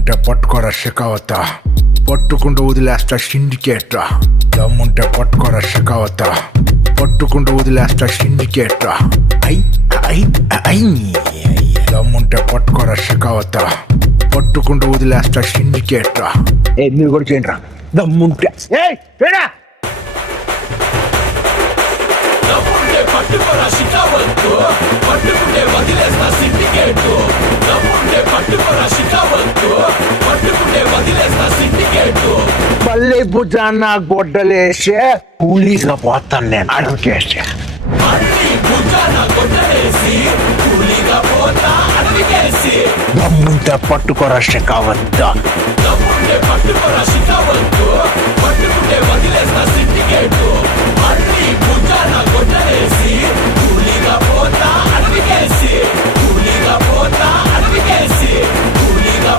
దమ్ముంటే పట్టుకోరా షెకావత, పట్టుకుంటూ వదిలేస్తా సిండికేట్. దమ్ముంటే పట్టుకోరా షెకావత, పట్టుకుంటూ వదిలేస్తా సిండికేట్. ఐ ఐ ఐ దమ్ముంటే పట్టుకోరా షెకావత, పట్టుకుంటూ వదిలేస్తా సిండికేట్. మీరు కూడా చేయండి రా దమ్ముంటే. పట్టుకోరా షికావత్తు, పట్టుకుంటే వదిలేస్తా సిండికేటు. దమ్ముంటే పట్టుకోరా షికావత్తు, పట్టుకుంటే వదిలేస్తా సిండికేటు. పల్లె భుజాన గొడ్డలేసే కూలీగా పోతాను నేను అడవికేసి. మళ్ళీ భుజాన గొడ్డలేసి కూలీగా పోతా అడవికేసి. దమ్ముంటే పట్టుకోరా షెకావత, దమ్ముంటే పట్టుకోరా షికావత్తు, పట్టుకుంటే వదిలేస్తా సిండికేటు. మళ్ళీ భుజాన గొడ్డలేసి కూలీగా పోతా అడవికేసి.